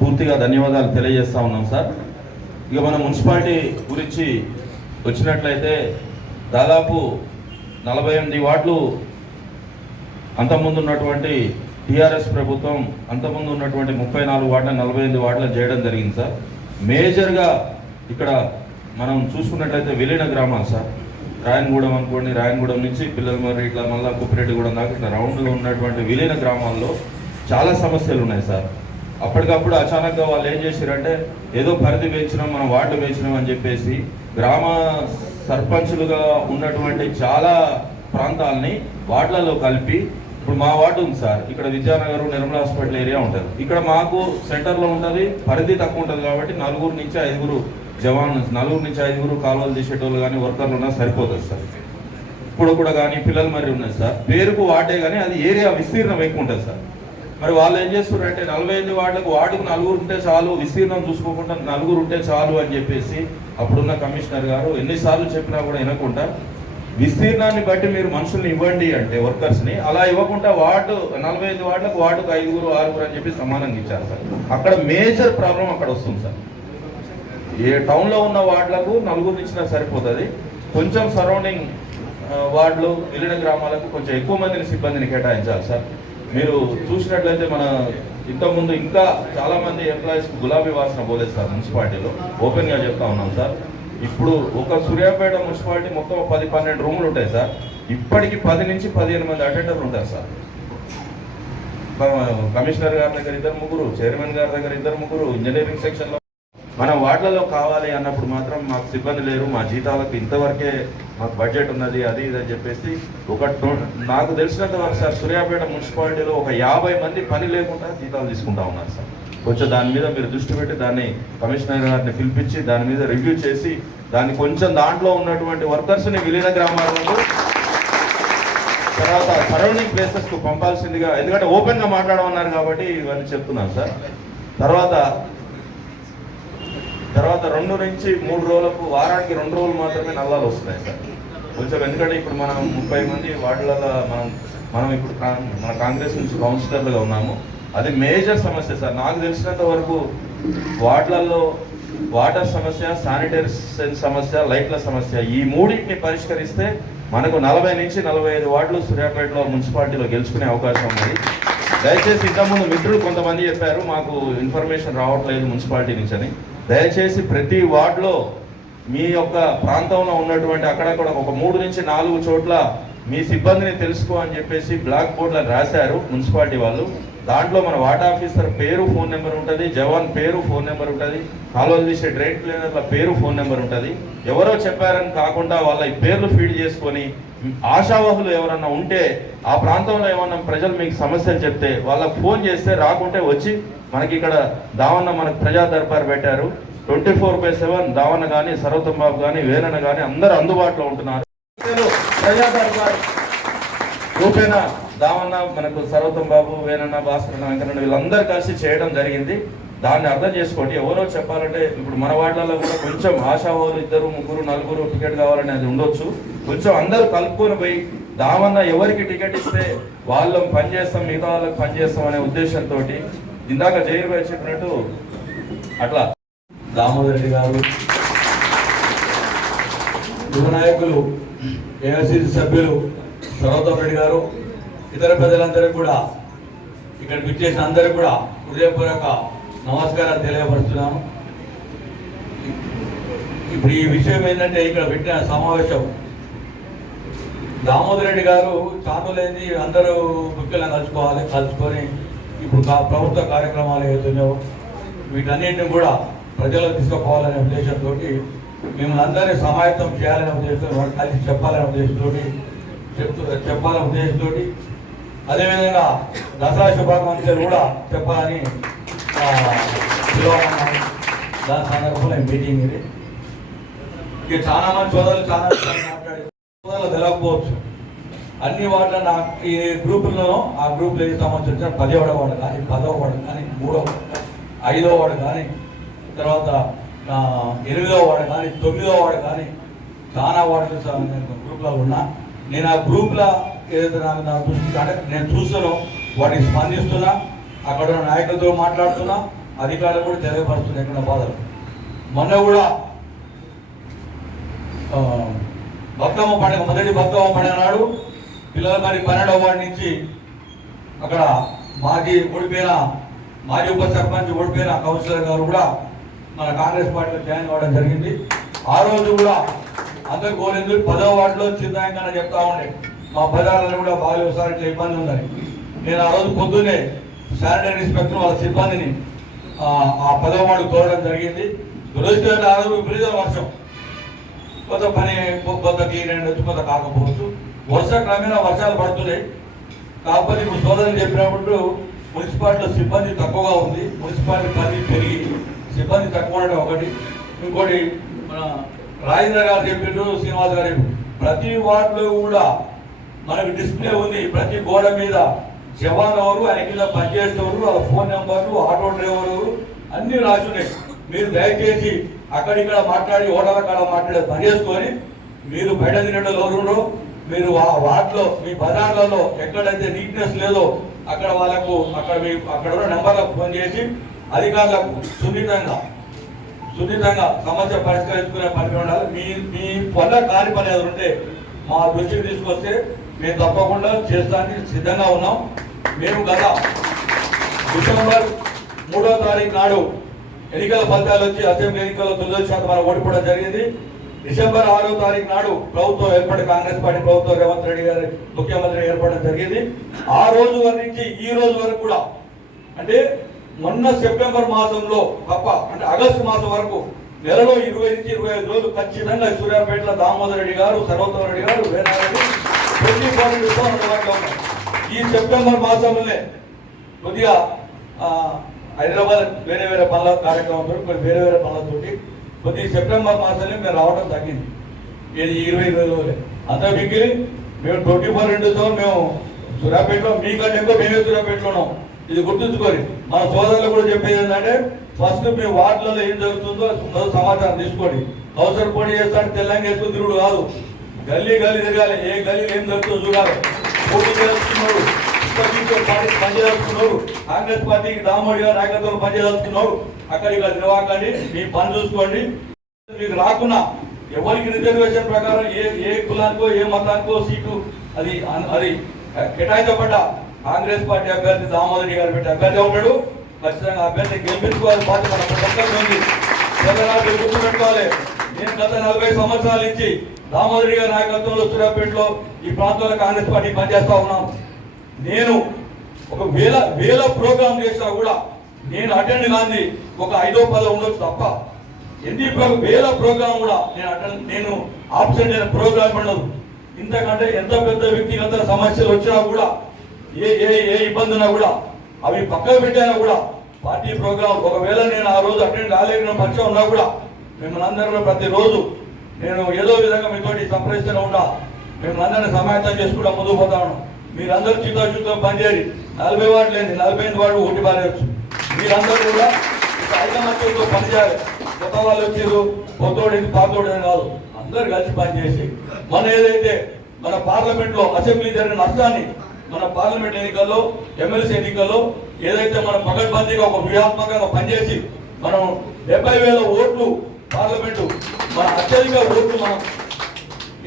పూర్తిగా ధన్యవాదాలు తెలియజేస్తా ఉన్నాం సార్. ఇక మన మున్సిపాలిటీ గురించి వచ్చినట్లయితే దాదాపు 48 వార్డులు అంతకుముందు ఉన్నటువంటి టీఆర్ఎస్ ప్రభుత్వం అంతకుముందు ఉన్నటువంటి 34 వార్డులను 48 వార్డులను చేయడం జరిగింది సార్. మేజర్గా ఇక్కడ మనం చూసుకున్నట్లయితే విలీన గ్రామాలు సార్. రాయనగూడెం అనుకోండి, రాయనగూడెం నుంచి పిల్లలమర్రి ఇట్లా మళ్ళీ కుప్పిరెడ్డిగూడెం దాకా ఇట్లా రౌండ్గా ఉన్నటువంటి విలీన గ్రామాల్లో చాలా సమస్యలు ఉన్నాయి సార్. అప్పటికప్పుడు అచానక్గా వాళ్ళు ఏం చేశారంటే ఏదో పరిధి పెంచినాం, మనం వార్డు పెంచినాం అని చెప్పేసి గ్రామ సర్పంచులుగా ఉన్నటువంటి చాలా ప్రాంతాలని వార్డులలో కలిపి, ఇప్పుడు మా వార్డు ఉంది సార్, ఇక్కడ విద్యానగర్ నిర్మలా హాస్పిటల్ ఏరియా ఉంటుంది. ఇక్కడ మాకు సెంటర్లో ఉంటుంది, పరిధి తక్కువ ఉంటుంది కాబట్టి 4 నుంచి 5 జవాన్, 4 నుంచి 5 కాలువలు తీసేటోళ్ళు కానీ వర్కర్లు ఉన్నా సరిపోతుంది సార్. ఇప్పుడు కూడా కానీ పిల్లలు మరి ఉన్నాయి సార్, పేరుకు వార్డే కానీ అది ఏరియా విస్తీర్ణం ఎక్కువ ఉంటుంది సార్. మరి వాళ్ళు ఏం చేస్తున్నారంటే 48 వార్డుకు 4 ఉంటే చాలు, విస్తీర్ణం చూసుకోకుండా 4 ఉంటే చాలు అని చెప్పేసి అప్పుడున్న కమిషనర్ గారు ఎన్నిసార్లు చెప్పినా కూడా వినకుండా విస్తీర్ణాన్ని బట్టి మీరు మనుషుల్ని ఇవ్వండి అంటే వర్కర్స్ని, అలా ఇవ్వకుండా 45 వార్డులకు వార్డుకు 5, 6 అని చెప్పి సమానంగా ఇచ్చారు సార్. అక్కడ మేజర్ ప్రాబ్లం అక్కడ వస్తుంది సార్. ఏ టౌన్లో ఉన్న వార్డులకు 4 ఇచ్చినా సరిపోతుంది, కొంచెం సరౌండింగ్ వార్డులు విలీన గ్రామాలకు కొంచెం ఎక్కువ మందిని సిబ్బందిని కేటాయించాలి సార్. మీరు చూసినట్లయితే మన ఇంతకుముందు ఇంకా చాలామంది ఎంప్లాయీస్కి గులాబీ వాసన పోలేదు సార్ మున్సిపాలిటీలో, ఓపెన్గా చెప్తా ఉన్నాం సార్. ఇప్పుడు ఒక సూర్యాపేట మున్సిపాలిటీ మొత్తం 10-12 రూములు ఉంటాయి సార్. ఇప్పటికి 10 నుంచి 15 మంది అటెండర్లు ఉంటారు సార్. కమిషనర్ గారి దగ్గర 2-3, చైర్మన్ గారి దగ్గర 2-3, ఇంజనీరింగ్ సెక్షన్లో మన వార్డులలో కావాలి అన్నప్పుడు మాత్రం మాకు సిబ్బంది లేరు, మా జీతాలకు ఇంతవరకే మాకు బడ్జెట్ ఉన్నది, అది ఇది అని చెప్పేసి నాకు తెలిసినంత వరకు సార్ సూర్యాపేట మున్సిపాలిటీలో ఒక 50 మంది పని లేకుండా జీతాలు తీసుకుంటా ఉన్నారు సార్. కొంచెం దాని మీద మీరు దృష్టి పెట్టి దాన్ని కమిషనర్ గారిని పిలిపించి దాని మీద రివ్యూ చేసి దాన్ని కొంచెం దాంట్లో ఉన్నటువంటి వర్కర్స్ని విలీన గ్రామాలకు తర్వాత సరౌండింగ్ ప్లేసెస్కు పంపాల్సిందిగా, ఎందుకంటే ఓపెన్గా మాట్లాడమన్నారు కాబట్టి ఇవన్నీ చెప్తున్నాను సార్. తర్వాత 2 నుంచి 3 రోజులకు, వారానికి 2 రోజులు మాత్రమే నల్లాలు వస్తున్నాయి సార్ కొంచెం. ఎందుకంటే ఇప్పుడు మనం 30 మంది వార్డులలో మనం ఇప్పుడు మన కాంగ్రెస్ నుంచి కౌన్సిలర్లుగా ఉన్నాము. అది మేజర్ సమస్య సార్. నాకు తెలిసినంత వరకు వార్డులలో వాటర్ సమస్య, శానిటరీ సమస్య, లైట్ల సమస్య, ఈ 3టిని పరిష్కరిస్తే మనకు 40 నుంచి 45 వార్డులు సూర్యాపేటలో మున్సిపాలిటీలో గెలుచుకునే అవకాశం ఉంది. దయచేసి ఇంతకుముందు మిత్రులు కొంతమంది చెప్పారు మాకు ఇన్ఫర్మేషన్ రావట్లేదు మున్సిపాలిటీ నుంచి అని. దయచేసి ప్రతి వార్డులో మీ యొక్క ప్రాంతంలో ఉన్నటువంటి అక్కడక్కడ ఒక 3 నుంచి 4 చోట్ల మీ సిబ్బందిని తెలుసుకో అని చెప్పేసి బ్లాక్ బోర్డులను రాశారు మున్సిపాలిటీ వాళ్ళు. దాంట్లో మన వార్డ్ ఆఫీసర్ పేరు, ఫోన్ నెంబర్ ఉంటుంది, జవాన్ పేరు, ఫోన్ నెంబర్ ఉంటుంది, కాలువలు తీసే డ్రైన్ క్లీనర్ల పేరు, ఫోన్ నెంబర్ ఉంటుంది. ఎవరో చెప్పారని కాకుండా వాళ్ళ ఈ పేర్లు ఫీడ్ చేసుకొని ఆశావాహులు ఎవరన్నా ఉంటే ఆ ప్రాంతంలో ఏమన్నా ప్రజలు మీకు సమస్యలు చెప్తే వాళ్ళకు ఫోన్ చేస్తే, రాకుంటే వచ్చి మనకి ఇక్కడ దావన్న మనకు ప్రజా దర్బార్ పెట్టారు. 24/7 దావన్న కానీ, సర్వోత్తం బాబు కానీ, వేరన్న కానీ అందరూ అందుబాటులో ఉంటున్నారు. ప్రజా దర్బార్ రూపేణ దావన్న మనకు సర్వోత్తం బాబు, వేరన్న, భాస్కరన్న, వెంకన్న వీళ్ళందరూ కలిసి చేయడం జరిగింది. దాన్ని అర్థం చేసుకోండి. ఎవరో చెప్పాలంటే ఇప్పుడు మన వార్డులలో కూడా కొంచెం ఆశావాహులు 2, 3, 4 టికెట్ కావాలని అది ఉండొచ్చు. కొంచెం అందరూ కలుపుకొని పోయి దావన్న ఎవరికి టికెట్ ఇస్తే వాళ్ళం పనిచేస్తాం, మిగతా వాళ్ళకి పనిచేస్తాం అనే ఉద్దేశంతో ఇందాక జైలు భాయ్ చెప్పినట్టు అట్లా దామోదర్ రెడ్డి గారు, యువ నాయకులు, ఏఐసిసి సభ్యులు సర్వోత్తం రెడ్డి గారు, ఇతర ప్రజలందరికీ కూడా, ఇక్కడ విచ్చేసిన అందరికీ కూడా హృదయపూర్వక నమస్కారాలు తెలియపరుస్తున్నాను. ఇప్పుడు ఈ విషయం ఏంటంటే ఇక్కడ పెట్టిన సమావేశం దామోదర్ రెడ్డి గారు చాటులేని అందరూ ముఖ్యంగా కలుసుకొని ఇప్పుడు ప్రభుత్వ కార్యక్రమాలు ఏవైతున్నాయో వీటన్నింటిని కూడా ప్రజలకు తీసుకుపోవాలనే ఉద్దేశంతో మిమ్మల్ని అందరినీ సమాయత్తం చేయాలనే ఉద్దేశంతో, కలిసి చెప్పాలనే ఉద్దేశంతో అదేవిధంగా దసరా శుభాకాంక్షలు కూడా చెప్పాలని దాని సందర్భంలో మీటింగ్ ఇది. ఇక చాలా మంది సోదరులు చాలా మాట్లాడి సోదరులు తెలవకపోవచ్చు. అన్ని వార్డుల ఈ గ్రూపుల్లో ఆ గ్రూపులో సంబంధించిన 10వ వార్డు కానీ, 10వ వార్డు కానీ, 3వ, 5వ వార్డు కానీ, తర్వాత 8వ వార్డు కానీ, 9వ వార్డు కానీ చాలా వార్డులు గ్రూప్లో ఉన్నా. నేను ఆ గ్రూప్లో ఏదైతే నా దృష్టి అంటే నేను చూస్తానో వాటికి స్పందిస్తున్నా, అక్కడ నాయకులతో మాట్లాడుతున్నా, అధికారులు కూడా తెలియపరుస్తుంది ఎక్కడ బాధలు. మొన్న కూడా బతుకమ్మ పండుగ మొదటి బతుకమ్మ పండుగ నాడు పిల్లల మరి 12వ వార్డు నుంచి అక్కడ మాజీ ఉప సర్పంచ్ ఓడిపోయిన కౌన్సిలర్ గారు కూడా మన కాంగ్రెస్ పార్టీలో జాయిన్ అవ్వడం జరిగింది. ఆ రోజు కూడా అందరు కోరింది 10వ వార్డులో చిన్నాయంగా చెప్తా ఉండే మా బజార్లో కూడా బాగా సార్ ఇట్లా ఇబ్బంది ఉందని. నేను ఆ రోజు పొద్దున్నే శానిటరీ ఇన్స్పెక్టర్ వాళ్ళ సిబ్బందిని ఆ 10వ వార్డు కోరడం జరిగింది. దురదృష్టం ఆ రోజు విపరీత వర్షం, కొంత క్లీన్ అయ్యొచ్చు, కొంత కాకపోవచ్చు. క్రమేణా వర్షాలు పడుతున్నాయి. కాకపోతే ఇప్పుడు సోదరులు చెప్పినప్పుడు మున్సిపాలిటీలో సిబ్బంది తక్కువగా ఉంది. మున్సిపాలిటీ పరిధి పెరిగి సిబ్బంది తక్కువ ఉండడం ఒకటి. ఇంకోటి మన రాజేంద్ర గారు చెప్పిండ్రు, శ్రీనివాస్ గారు చెప్పారు, ప్రతి వార్డులో కూడా మనకు డిస్ప్లే ఉంది. ప్రతి గోడ మీద జవాన్ ఎవరు, ఆయన కింద పనిచేసేవారు, వాళ్ళ ఫోన్ నెంబర్లు, ఆటో డ్రైవర్ ఎవరు అన్నీ రాసి ఉన్నాయి. మీరు దయచేసి అక్కడిక్కడ మాట్లాడి ఓటర్ల కాడ మాట్లాడే పని చేసుకొని మీరు బయట తినడం ఎవరుండో మీరు ఆ వార్డులో మీ బజార్లలో ఎక్కడైతే నీట్నెస్ లేదో అక్కడ వాళ్ళకు అక్కడ ఉన్న నెంబర్లకు ఫోన్ చేసి అధికారులకు సున్నితంగా సమస్య పరిష్కరించుకునే పని ఉండాలి. మీ వల్ల కాని పని ఏదో ఉంటే మా దృష్టికి తీసుకొస్తే మేము తప్పకుండా చేస్తానికి సిద్ధంగా ఉన్నాం. మేము గత డిసెంబర్ 3వ తారీఖు నాడు ఎన్నికల ఫలితాలు వచ్చి అసెంబ్లీ ఎన్నికల్లో 9% మనం ఓడిపోవడం జరిగింది. డిసెంబర్ 6వ తారీఖు నాడు ప్రభుత్వం ఏర్పడి కాంగ్రెస్ పార్టీ ప్రభుత్వం రేవంత్ రెడ్డి గారు ముఖ్యమంత్రి ఏర్పడడం జరిగింది. ఆ రోజు నుంచి ఈ రోజు వరకు కూడా అంటే మొన్న సెప్టెంబర్ మాసంలో తప్ప అంటే ఆగస్టు మాసం వరకు నెలలో 20 నుంచి 25 రోజులు ఖచ్చితంగా సూర్యాపేటలో దామోదర్ రెడ్డి గారు, సర్వోత్తమ రెడ్డి గారు, వేనారెడ్డి ఈ సెప్టెంబర్ మాసంలోనే కొద్దిగా హైదరాబాద్ వేరే పనుల కార్యక్రమంతో వేరే పనులతోటి కొద్ది సెప్టెంబర్ మాసంలో మేము రావడం తగ్గింది. ఇది 20 రోజులే అంతా మిగిలి మేము 24 మేము సూర్యాపేటలో మీకంటే ఎక్కువ మేమే సూర్యాపేటలో ఉన్నాం. ఇది గుర్తుంచుకోండి. మన సోదరులు కూడా చెప్పేది ఏంటంటే ఫస్ట్ మీ వార్డులలో ఏం జరుగుతుందో సమాచారం తీసుకోండి. అవసరం పోటీ చేస్తాడు తెల్లంగా వేసుకుని తిరుగుడు కాదు, గల్లీ తిరగాలి. ఏ గల్లీ ఏం జరుగుతుందో చూడాలి. పోటీ చేస్తున్నారు, పనిచేస్తున్నారు, కాంగ్రెస్ పార్టీకి దామోడి గారు నాయకత్వంలో పనిచేస్తున్నారు. అక్కడికి తిరవాకండి, మీ పని చూసుకోండి. మీకు రాకున్నా ఎవరికి రిజర్వేషన్ ప్రకారం ఏ కులానికో ఏ మతానికో సీటు అది కేటాయించబడ్డ కాంగ్రెస్ పార్టీ అభ్యర్థి దామోదర్ గారు పెట్టి అభ్యర్థి ఉంటాడు. ఖచ్చితంగా అభ్యర్థి గెలిపించుకోవాలి. బాధ్యత ఉంది. గుర్తుపెట్టుకోవాలి. నేను గత 40 సంవత్సరాల నుంచి దామోదర్ గారి నాయకత్వంలో సూర్యాపేటలో ఈ ప్రాంతంలో కాంగ్రెస్ పార్టీ పనిచేస్తా ఉన్నాను. నేను ఒక వేల ప్రోగ్రాం చేసినా కూడా నేను అటెండ్ కాంది ఒక 5-10 ఉండొచ్చు తప్ప ఎన్ని వేల ప్రోగ్రాం కూడా నేను ఆబ్సెంట్ అయిన ప్రోగ్రాం ఉండదు. ఇంతకంటే ఎంత పెద్ద వ్యక్తిగత సమస్యలు వచ్చినా కూడా ఏ ఇబ్బంది ఉన్నా కూడా అవి పక్కకు పెట్టినా కూడా పార్టీ ప్రోగ్రాం ఒకవేళ నేను ఆ రోజు అటెండ్ కాలేకపోయిన పక్షం ఉన్నా కూడా మిమ్మల్ని అందరూ ప్రతిరోజు నేను ఏదో విధంగా మీతోటి సంప్రదిస్తూనే ఉంటా. మిమ్మల్ని అందరినీ సమాయత్తం చేసుకుంటా ముందుకు పోతా ఉన్నాం. మీరందరూ చిత్తం పనిచేయాలి. 40 వార్డు లేని 45 వార్డు ఒకటి పారేయచ్చు. మీరందరూ కూడా ఐకమత్యంతో పనిచేయాలి. కొత్త వాళ్ళు వచ్చారు, కొత్తోడి పాతోడి కాదు, అందరు కలిసి పనిచేసి మన ఏదైతే మన పార్లమెంట్ లో అసెంబ్లీ జరిగిన నష్టాన్ని మన పార్లమెంట్ ఎన్నికల్లో ఎమ్మెల్సీ ఎన్నికల్లో ఏదైతే మనం పకడ్బందీగా ఒక వ్యూహాత్మకంగా పనిచేసి మనం 70,000 ఓట్లు పార్లమెంటు మన అత్యధిక ఓట్లు మనం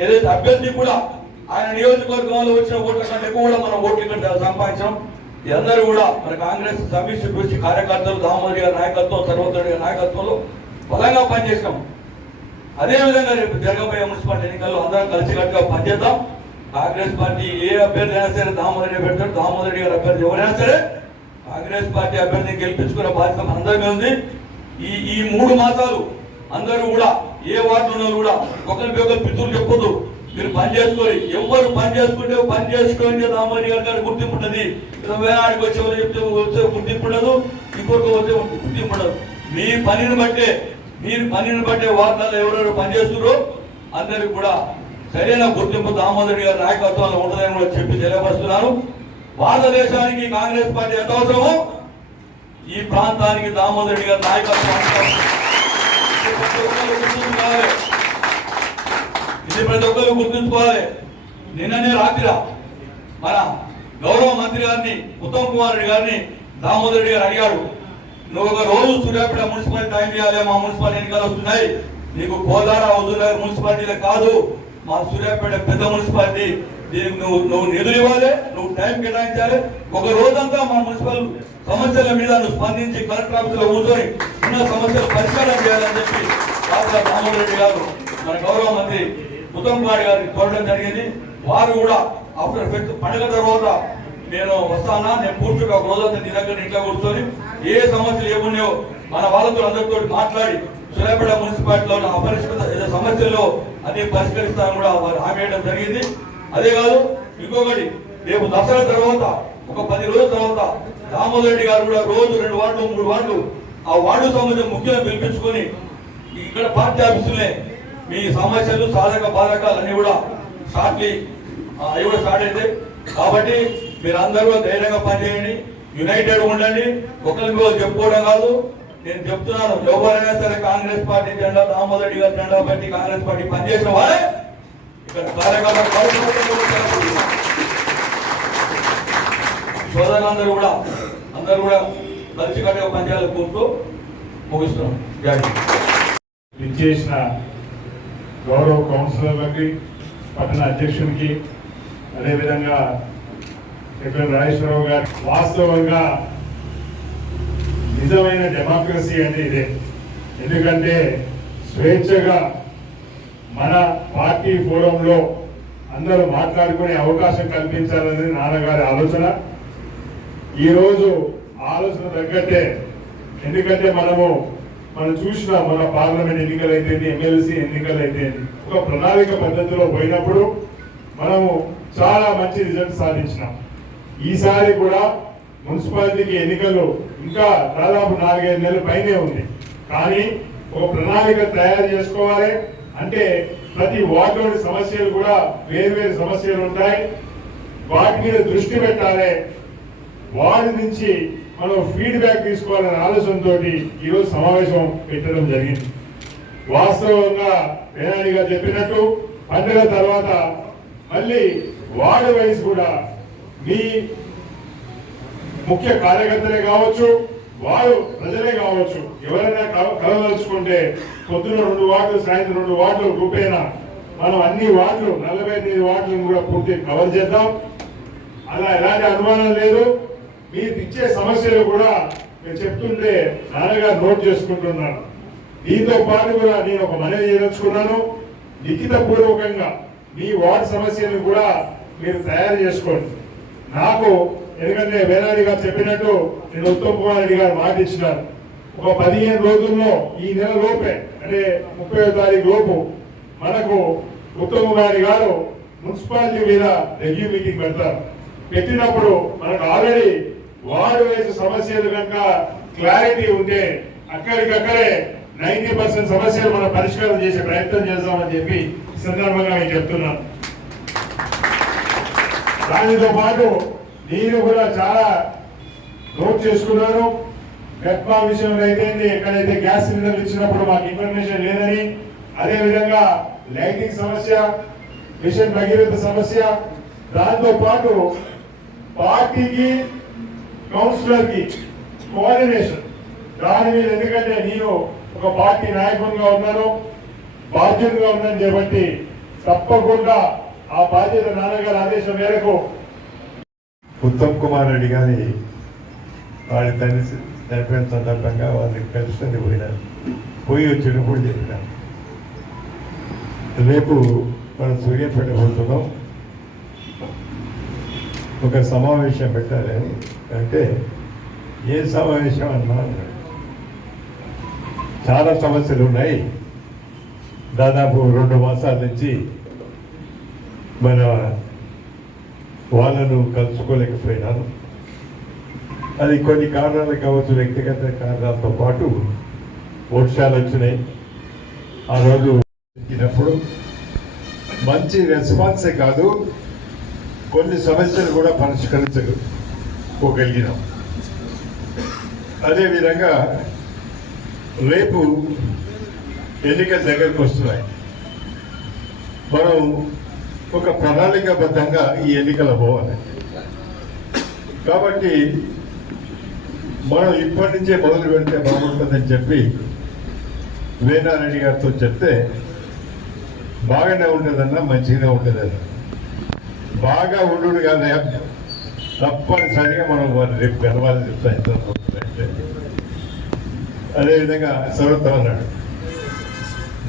ఏదైతే అభ్యర్థి కూడా ఆయన నియోజకవర్గంలో వచ్చిన ఓట్ల కంటే ఎక్కువ కూడా మనం ఓట్లు ఇక్కడ సంపాదించాం. అందరూ కూడా మన కాంగ్రెస్ సమిష్టి కృషి కార్యకర్తలు దామోదర్ గారి నాయకత్వం, సర్వోత్తమ గారి నాయకత్వంలో బలంగా పనిచేసినాం. అదేవిధంగా రేపు జరగబోయే మున్సిపాలిటీ ఎన్నికల్లో అందరం కలిసికట్టుగా పనిచేద్దాం. కాంగ్రెస్ పార్టీ ఏ అభ్యర్థి అయినా సరే దామోదర్ పెడతాడు. దామోదర్ గారి అభ్యర్థి ఎవరైనా సరే కాంగ్రెస్ పార్టీ అభ్యర్థిని గెలిపించుకునే బాధ్యత మనందరికీ ఉంది. ఈ 3 మాసాలు అందరూ కూడా ఏ వార్డులో కూడా ఒకరికి పితులు చెప్పొద్దు. మీరు పని చేసుకోవాలి. ఎవరు పని చేసుకుంటే పని చేసుకోండి. దామోదర్ గారి గుర్తింపు ఉంటుంది. వేనాడికి వచ్చేవాళ్ళు చెప్తే గుర్తింపు ఉండదు, ఇంకొక వచ్చే గుర్తింపు ఉండదు. మీరు పనిని బట్టే వార్తల్లో ఎవరెవరు పనిచేస్తున్నారో అందరికి కూడా సరైన గుర్తింపు దామోదర్ గారి నాయకత్వంలో ఉంటుందని కూడా చెప్పి తెలియపరుస్తున్నాను. భారతదేశానికి కాంగ్రెస్ పార్టీ ఎంత అవసరమో ఈ ప్రాంతానికి దామోదర్ గారి నాయకత్వం ఇది ప్రతి ఒక్కరు గుర్తుంచుకోవాలి. నిన్ననే రాత్రి మన గౌరవ మంత్రి గారిని ఉత్తమ్ కుమార్ రెడ్డి గారిని దామోదర్ రెడ్డి గారు అడిగాడు, నువ్వు ఒక రోజు సూర్యాపేట మున్సిపాలిటీ టైం చేయాలి, మా మున్సిపాలిటీ ఎన్నికలు వస్తున్నాయి, నీకు కోదాడ హుజూర్నగర్ మున్సిపాలిటీలే కాదు, మా సూర్యాపేట పెద్ద మున్సిపాలిటీ, దీనికి నువ్వు నిధులు ఇవ్వాలి, నువ్వు టైం కేటాయించాలి, ఒక రోజంతా మా మున్సిపల్ సమస్యల మీద నువ్వు స్పందించి కలెక్టర్ ఆఫీసులో కూర్చొని ఉన్న సమస్యలు పరిష్కారం చేయాలని చెప్పి డాక్టర్ రామ్మోహన్ రెడ్డి గారు మన గౌరవ మంత్రి ఉత్తమ్ కుమార్ గారికి కోరడం జరిగింది. వారు కూడా ఆఫ్టర్ పండుగ తర్వాత నేను వస్తానా, నేను కూర్చుంటే ఒక రోజంతా నీ దగ్గర ఇంట్లో కూర్చొని ఏ సమస్యలు ఏమున్నాయో మన వాళ్ళతో అందరితో మాట్లాడి సూర్యాపేట మున్సిపాలిటీలో ఉన్న అపరిష్కృత సమస్యల్లో అన్ని పరిష్కరిస్తానని కూడా వారు హామీ ఇవ్వడం జరిగింది. అదే కాదు, ఇంకొకటి రేపు దసరా తర్వాత ఒక 10 రోజుల తర్వాత రామ్మోహన్ రెడ్డి గారు కూడా రోజు 2 వార్డులు 3 వార్డులు ఆ వార్డు సంబంధించిన ముఖ్యంగా పిలిపించుకొని ఇక్కడ పార్టీ ఆఫీసులే మీ సమస్యలు సాధక బాధకాలు అన్ని కూడా అవి కూడా స్టార్ట్ అయితే, కాబట్టి మీరు అందరూ ధైర్యంగా పనిచేయండి, యునైటెడ్ ఉండండి, ఒకరికి చెప్పుకోవడం కాదు. నేను చెప్తున్నాను, ఎవరైనా సరే కాంగ్రెస్ పార్టీ జెండా, రామ్మోహన్ రెడ్డి గారి జెండా పెట్టి కాంగ్రెస్ పార్టీ పనిచేసిన వారే ఇక్కడ సోదరులందరూ కూడా అందరూ కూడా కలిసికట్టుగా పనిచేయాలని కోరుతూ ముగిస్తున్నాం. విచ్చేసిన గౌరవ కౌన్సిలర్లకి, పట్టణ అధ్యక్షునికి, అదేవిధంగా ఎక్కడ రాజేశ్వరరావు గారు, వాస్తవంగా నిజమైన డెమోక్రసీ అంటే ఇదే. ఎందుకంటే స్వేచ్ఛగా మన పార్టీ ఫోరంలో అందరూ మాట్లాడుకునే అవకాశం కల్పించాలనేది నాన్నగారి ఆలోచన. ఈరోజు ఆలోచన తగ్గట్టే, ఎందుకంటే మనం చూసిన మన పార్లమెంట్ ఎన్నికలైతే, ఎమ్మెల్సీ ఎన్నికలైతే ఒక ప్రణాళిక పద్ధతిలో పోయినప్పుడు మనము చాలా మంచి రిజల్ట్ సాధించినాం. ఈసారి కూడా మున్సిపాలిటీకి ఎన్నికలు ఇంకా దాదాపు 4-5 నెలల పైనే ఉంది. కానీ ఒక ప్రణాళిక తయారు చేసుకోవాలి. అంటే ప్రతి వార్డులోని సమస్యలు కూడా వేరు సమస్యలు ఉంటాయి, వాటి మీద దృష్టి పెట్టాలి, వార్డు నుంచి మనం ఫీడ్బ్యాక్ తీసుకోవాలనే ఆలోచనతో ఈరోజు సమావేశం పెట్టడం జరిగింది. వాస్తవంగా వేణాడి గారు చెప్పినట్టు పండుగ తర్వాత మళ్ళీ వార్డు వైజ్ కూడా మీ ముఖ్య కార్యకర్తలే కావచ్చు, వారు ప్రజలే కావచ్చు, ఎవరైనా కలదలుచుకుంటే పొద్దున 2 వార్డులు, సాయంత్రం 2 వార్డులు రూపేనా మనం అన్ని వార్డులు 48 వార్డులను కూడా పూర్తి కవర్ చేద్దాం. అలా ఎలాంటి అనుమానం లేదు. మీరు ఇచ్చే సమస్యలు కూడా మీరు చెప్తుంటే నాన్నగారు నోట్ చేసుకుంటున్నాను. దీంతో పాటు కూడా నేను ఒక మనవి చేయదలుచుకున్నాను, లిఖిత పూర్వకంగా మీ వార్డు సమస్యలను కూడా మీరు తయారు చేసుకోండి. నాకు ఎందుకంటే వేలాడి గారు చెప్పినట్టు నేను ఉత్తమ్ కుమార్ రెడ్డి గారు మాట ఇచ్చినారు, ఒక 15 రోజుల్లో ఈ నెల లోపే అంటే 30వ తారీఖు లోపు మనకు ఉత్తమ్ కుమార్ గారు మున్సిపాలిటీ మీద రివ్యూ మీటింగ్ పెడతారు. పెట్టినప్పుడు మనకు ఆల్రెడీ వార్డు వైజ్ సమస్యలు కనుక క్లారిటీ ఉంటే అక్కడికక్కడే 90% సమస్యలు మనం పరిష్కారం చేసే ప్రయత్నం చేద్దామని చెప్పి ఈ సందర్భంగా నేను చెప్తున్నాను. దానితో పాటు నేను కూడా చాలా నోట్ చేసుకున్నాను. గట్మా విషయంలో అయితే ఎక్కడైతే గ్యాస్ సిలిండర్లు ఇచ్చినప్పుడు మాకు ఇన్ఫర్మేషన్ లేదని, అదేవిధంగా లైటింగ్ సమస్య, మిషన్ భగీరథ సమస్య, దాంతో పాటు పార్టీకి కౌన్సిలర్ కి కోఆర్డినేషన్, దాని మీద ఎందుకంటే నేను ఒక పార్టీ నాయకునిగా ఉన్నాను, బాధ్యతగా ఉన్నాను కాబట్టి తప్పకుండా ఆ బాధ్యత నాన్నగారి ఆదేశం మేరకు ఉత్తమ్ కుమార్ రెడ్డి గారి వాళ్ళ తండ్రి చనిపోయిన సందర్భంగా వాళ్ళకి కలిసి పోయినారు. పోయి వచ్చినప్పుడు చెప్పినారు, రేపు మనం సూర్యాపేట పోతున్నాం, ఒక సమావేశం పెట్టాలని. అంటే ఏ సమావేశం అన్నా, చాలా సమస్యలు ఉన్నాయి, దాదాపు 2 మాసాల నుంచి మన వాళ్ళను కలుసుకోలేకపోయినాను. అది కొన్ని కారణాలు కావచ్చు, వ్యక్తిగత కారణాలతో పాటు వర్షాలు వచ్చినాయి. ఆ రోజు ఇచ్చినప్పుడు మంచి రెస్పాన్సే కాదు, కొన్ని సమస్యలు కూడా పరిష్కరించుకోగలిగినాం. అదేవిధంగా రేపు ఎన్నికల దగ్గరకు వస్తున్నాయి. మనం ఒక ప్రణాళికాబద్ధంగా ఈ ఎన్నికలు పోవాలి. కాబట్టి మనం ఇప్పటి నుంచే మొదలు పెడితే బాగుంటుందని చెప్పి వేణారెడ్డి గారితో చెప్తే బాగానే ఉంటుందన్నా, మంచిగానే ఉంటుందన్న. బాగా ఉండు కానీ తప్పనిసరిగా మనం వారిని రేపు గెలవాలని చెప్తాం. అదేవిధంగా సర్వత అన్నాడు,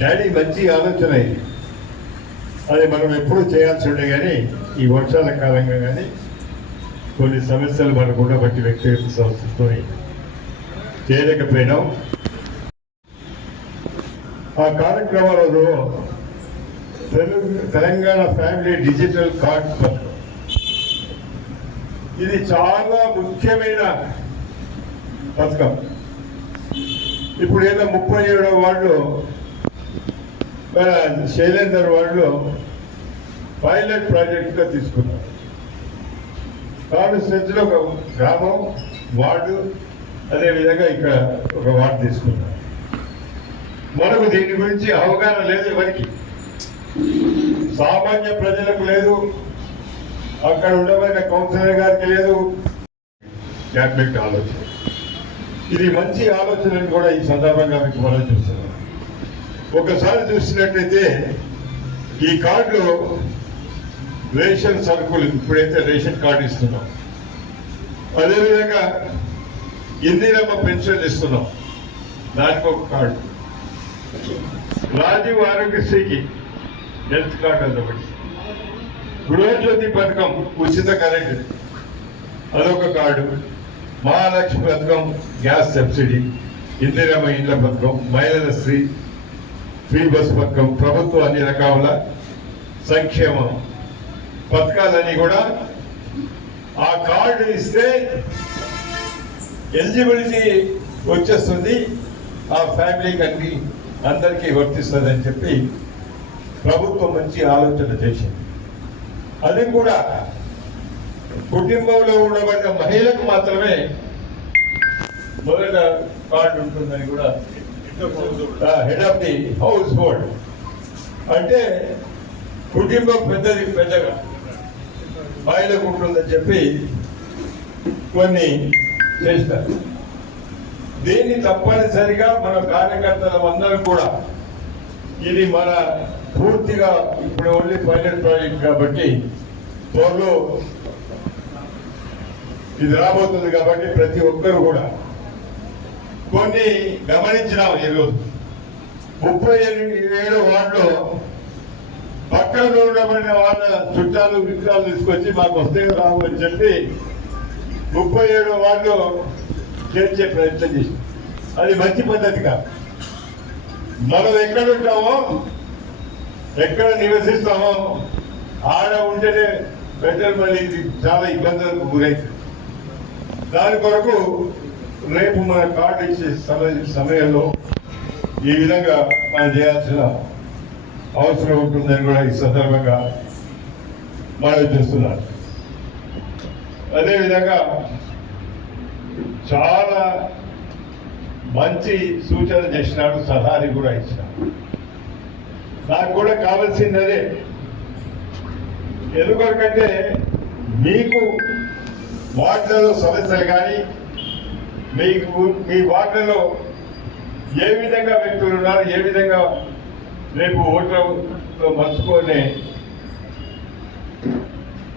డాడీ మంచి ఆలోచన ఇది, అది మనం ఎప్పుడూ చేయాల్సి ఉండే కానీ ఈ వర్షాల కాలంగా కానీ కొన్ని సమస్యలు మనకుండా బట్టి వ్యక్తిగత సంస్థతో చేయలేకపోయినాం. ఆ కార్యక్రమాలలో తెలంగాణ ఫ్యామిలీ డిజిటల్ కార్డ్ పథకం ఇది చాలా ముఖ్యమైన పథకం. ఇప్పుడు ఏదో 37వ వార్డులో మన శైలేందర్ వార్డులో పైలట్ ప్రాజెక్టుగా తీసుకున్నాం. కాన్స్టిట్యూన్సీలో ఒక గ్రామం, వార్డు, అదేవిధంగా ఇక్కడ ఒక వార్డు తీసుకున్నాం. మనకు దీని గురించి అవగాహన లేదు, ఎవరికి సామాన్య ప్రజలకు లేదు, అక్కడ ఉండబడిన కౌన్సిలర్ గారికి లేదు. క్యాబినెట్ ఆలోచన ఇది మంచి ఆలోచన కూడా ఈ సందర్భంగా మీకు మనం చూస్తున్నాం. ఒకసారి చూసినట్టయితే ఈ కార్డులో రేషన్ సరుకులు ఇప్పుడైతే రేషన్ కార్డు ఇస్తున్నాం, అదేవిధంగా ఇందిరమ్మ పెన్షన్ ఇస్తున్నాం, దానికి ఒక కార్డు, రాజీవ్ ఆరోగ్యశ్రీకి హెల్త్ కార్డు అదొకటి, గృహజ్యోతి పథకం ఉచిత కరెంట్ అదొక కార్డు, మహాలక్ష్మి పథకం గ్యాస్ సబ్సిడీ, ఇందిరమ్మ ఇండ్ల పథకం, మహిళల ఫ్రీ బస్ పథకం, ప్రభుత్వం అన్ని రకాల సంక్షేమ పథకాలన్నీ కూడా ఆ కార్డు ఇస్తే ఎలిజిబిలిటీ వచ్చేస్తుంది, ఆ ఫ్యామిలీకి అందరికీ వర్తిస్తుంది అని చెప్పి ప్రభుత్వం మంచి ఆలోచన చేసింది. అది కూడా కుటుంబంలో ఉండబడిన మహిళకు మాత్రమే మొదట కార్డు ఉంటుందని కూడా head of the house hold అంటే కుటుంబం పెద్దగా మహిళకు ఉంటుందని చెప్పి కొన్ని చేస్తారు. దీన్ని తప్పనిసరిగా మన కార్యకర్తలు అందరం కూడా ఇది మన పూర్తిగా ఇప్పుడు ఓన్లీ పైలట్ ప్రాజెక్ట్ కాబట్టి త్వరలో ఇది రాబోతుంది కాబట్టి ప్రతి ఒక్కరు కూడా కొన్ని గమనించినాం. ఈరోజు 37 వార్డులో పక్కన ఉండబడిన వాళ్ళ చుట్టాలు విగ్రహాలు తీసుకొచ్చి మాకు వస్తే రావు అని చెప్పి 37 వార్డులో చేర్చే ప్రయత్నం చేసి, అది మంచి పద్ధతి కాదు. మనం ఎక్కడ ఉంటామో, ఎక్కడ నివసిస్తామో ఆడ ఉంటేనే బెటర్. మళ్ళీ ఇది చాలా ఇబ్బందులకు గురైంది. దాని కొరకు రేపు మన కార్డు ఇచ్చే సమయంలో ఈ విధంగా మనం చేయాల్సిన అవసరం ఉంటుందని కూడా ఈ సందర్భంగా మనం చూస్తున్నాను. అదేవిధంగా చాలా మంచి సూచన చేసినాడు, సలహాలు కూడా ఇచ్చినాడు. నాకు కూడా కావాల్సింది అదే. ఎందుకంటే మీకు వార్డులలో సమస్యలు కానీ, మీకు మీ వార్డులలో ఏ విధంగా వ్యక్తులు ఉన్నారు, ఏ విధంగా రేపు ఓట్లతో మర్చుకొని,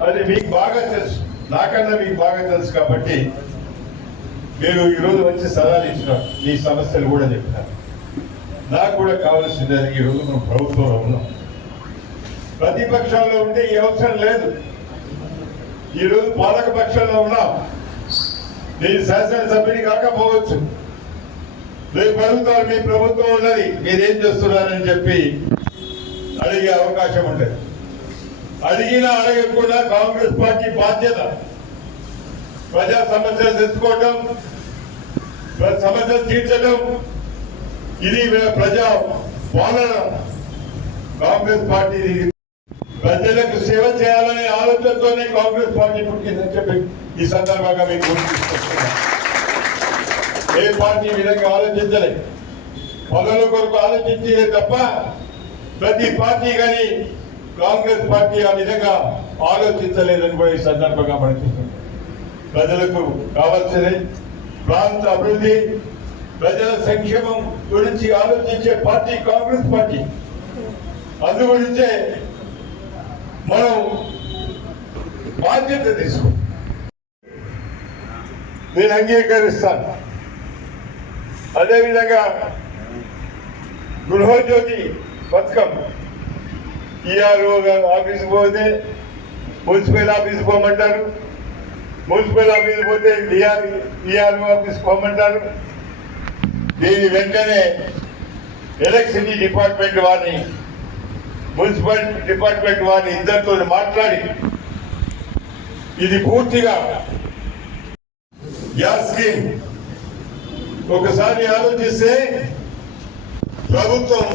అది మీకు బాగా తెలుసు, నాకన్నా మీకు బాగా తెలుసు. కాబట్టి మీరు ఈరోజు మంచి సలహాలు ఇచ్చినారు, మీ సమస్యలు కూడా చెప్పినారు. నాకు కూడా కావాల్సింది అది. ఈరోజు మనం ప్రభుత్వంలో ఉన్నాం, ప్రతిపక్షంలో ఉంటే ఈ అవసరం లేదు. ఈరోజు పాలక పక్షంలో ఉన్నాం. నేను శాసనసభ్యుని కాకపోవచ్చు, రేపు అడుగుతారు మీ ప్రభుత్వం ఉన్నది, మీరేం చేస్తున్నారని చెప్పి అడిగే అవకాశం ఉంటుంది. అడిగినా అడగకుండా కాంగ్రెస్ పార్టీ బాధ్యత ప్రజా సమస్యలు తెచ్చుకోవటం, సమస్యలు తీర్చడం, ఇది ప్రజా పాలన. కాంగ్రెస్ పార్టీ ప్రజలకు సేవ చేయాలనే ఆలోచనతోనే కాంగ్రెస్ పార్టీ పుట్టిందని చెప్పి ఈ సందర్భంగా మీకు గుర్తిస్తున్నాను. ఏ పార్టీ విధంగా ఆలోచించలేదు, పనుల కొరకు ఆలోచించేదే తప్ప ప్రతి పార్టీ కానీ కాంగ్రెస్ పార్టీ ఆ విధంగా ఆలోచించలేదని కూడా ఈ సందర్భంగా మనం చూస్తున్నాం. ప్రజలకు కావాల్సినవి ప్రాంత అభివృద్ధి, ప్రజల సంక్షేమం గురించి ఆలోచించే పార్టీ కాంగ్రెస్ పార్టీ. అందు గురించే మనం బాధ్యత తీసుకో, నేను అంగీకరిస్తాను. అదేవిధంగా గృహజ్యోతి పథకం ఈఆర్ఓ ఆఫీస్కి పోతే మున్సిపల్ ఆఫీస్ పోమంటారు, మున్సిపల్ ఆఫీస్ పోతే ఈఆర్ఓ ఆఫీస్ పోమంటారు. దీని వెంటనే ఎలక్ట్రిసిటీ డిపార్ట్మెంట్ వారిని, మున్సిపల్ డిపార్ట్మెంట్ వారిని ఇద్దరితో మాట్లాడి ఇది పూర్తిగా గ్యాస్ స్కీమ్ ఒకసారి ఆలోచిస్తే ప్రభుత్వం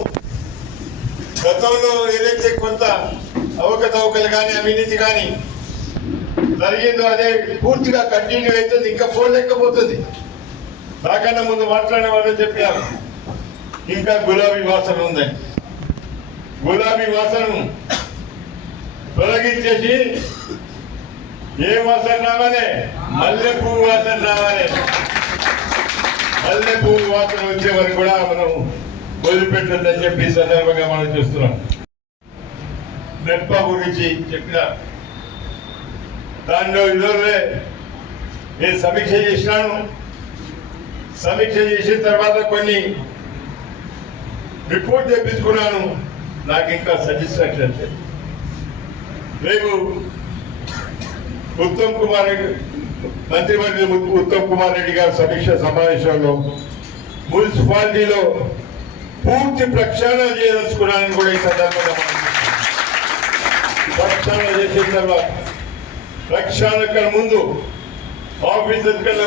గతంలో ఏదైతే కొంత అవకతవకలు కానీ అవినీతి కానీ జరిగిందో అదే పూర్తిగా కంటిన్యూ అవుతుంది, ఇంకా పోలేకపోతుంది. నాకన్నా ముందు మాట్లాడిన వాళ్ళు చెప్పారు ఇంకా గులాబీ వాసన ఉందని. గులాబీ వాసన తొలగించేసి ఏ వాసన రావాలి, మల్లె పువ్వు వాసన రావాలి. మల్లె పువ్వు వాసన వచ్చే వరకు కూడా మనం వదిలిపెట్టద్దని చెప్పి సందర్భంగా మనం చూస్తున్నాం. నెప్ప గురించి చెప్పిన దానిలో ఇదివరలే నేను సమీక్ష చేసినాను. సమీక్ష చేసిన తర్వాత కొన్ని రిపోర్ట్ తెప్పించుకున్నాను. నాకు ఇంకా సాటిస్ఫాక్షన్ లేదు. రేపు ఉత్తమ్ కుమార్ రెడ్డి, మంత్రిమండలి ఉత్తమ్ కుమార్ రెడ్డి గారి సమీక్ష సమావేశంలో మున్సిపాలిటీలో పూర్తి ప్రక్షాళన చేయదలుచుకున్నానని కూడా ఈ సందర్భంగా ప్రక్షాళన చేసిన తర్వాత ప్రక్షాళన కన్నా ముందు, ఆఫీసర్ కన్నా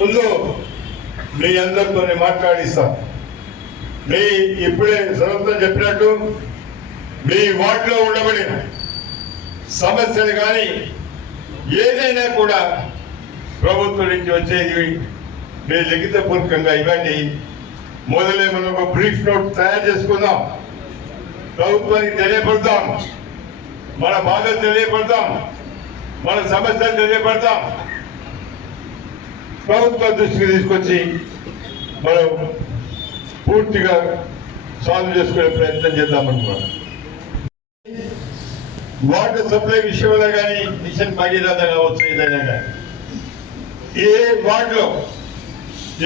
ముందు మీ అందరితోనే మాట్లాడిస్తాం. మీ ఇప్పుడే సర్వత్వం చెప్పినట్టు మీ వార్డులో ఉండబడిన సమస్యలు కానీ ఏదైనా కూడా ప్రభుత్వం నుంచి వచ్చేది మీరు లిఖితపూర్వకంగా ఇవ్వండి. మొదలే మనం ఒక బ్రీఫ్ నోట్ తయారు చేసుకుందాం, ప్రభుత్వానికి తెలియపడతాం, మన బాధలు తెలియపడతాం, మన సమస్యలు తెలియపడతాం. ప్రభుత్వ దృష్టికి తీసుకొచ్చి మనం పూర్తిగా సాల్వ్ చేసుకునే ప్రయత్నం చేద్దామనుకున్నాం. వాటర్ సప్లై విషయంలో కానీ మిషన్ భగీరథ కావచ్చు, ఏదైనా కానీ ఏ వార్డులో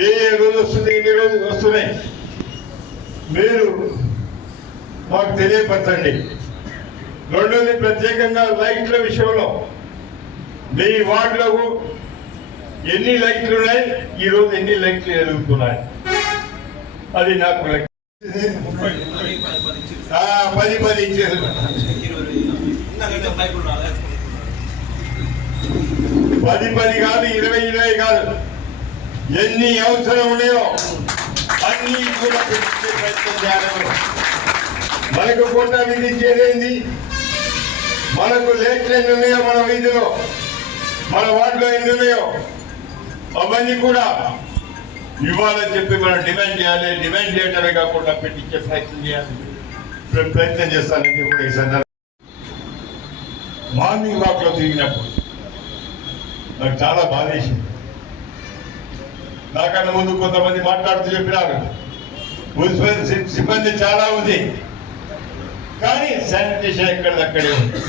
ఏ రోజు వస్తుంది, ఎన్ని రోజులు వస్తున్నాయి మీరు మాకు తెలియపరచండి. రెండోది ప్రత్యేకంగా లైట్ల విషయంలో మీ వార్డులో ఎన్ని లైట్లు ఉన్నాయి, ఈ రోజు ఎన్ని లైట్లు ఎదుగుతున్నాయి, అది నాకు 10 ఇచ్చేది. 10 కాదు, 20 కాదు, ఎన్ని అవసరం ఉన్నాయో అన్ని కూడా పెట్టే ప్రయత్నం చేయాలి. మనకు కోట విధించేదేంది, మనకు లేట్లు ఎన్ని ఉన్నాయో మన వీధిలో, మన వార్డులో ఎన్ని ఉన్నాయో అవన్నీ కూడా ఇవ్వాలని చెప్పి మనం డిమాండ్ చేయాలి. డిమాండ్ చేయడమే కాకుండా పెట్టించే ప్రయత్నం చేయాలి, ప్రయత్నం చేస్తానని కూడా ఈ సందర్భంగా మార్నింగ్ వాక్ లో తిరిగినప్పుడు నాకు చాలా బాధేసింది. నాకన్నా ముందు కొంతమంది మాట్లాడుతూ చెప్పినారు మున్సిపల్ సిబ్బంది చాలా ఉంది, కానీ శానిటేషన్ ఎక్కడిదక్కడే ఉంది.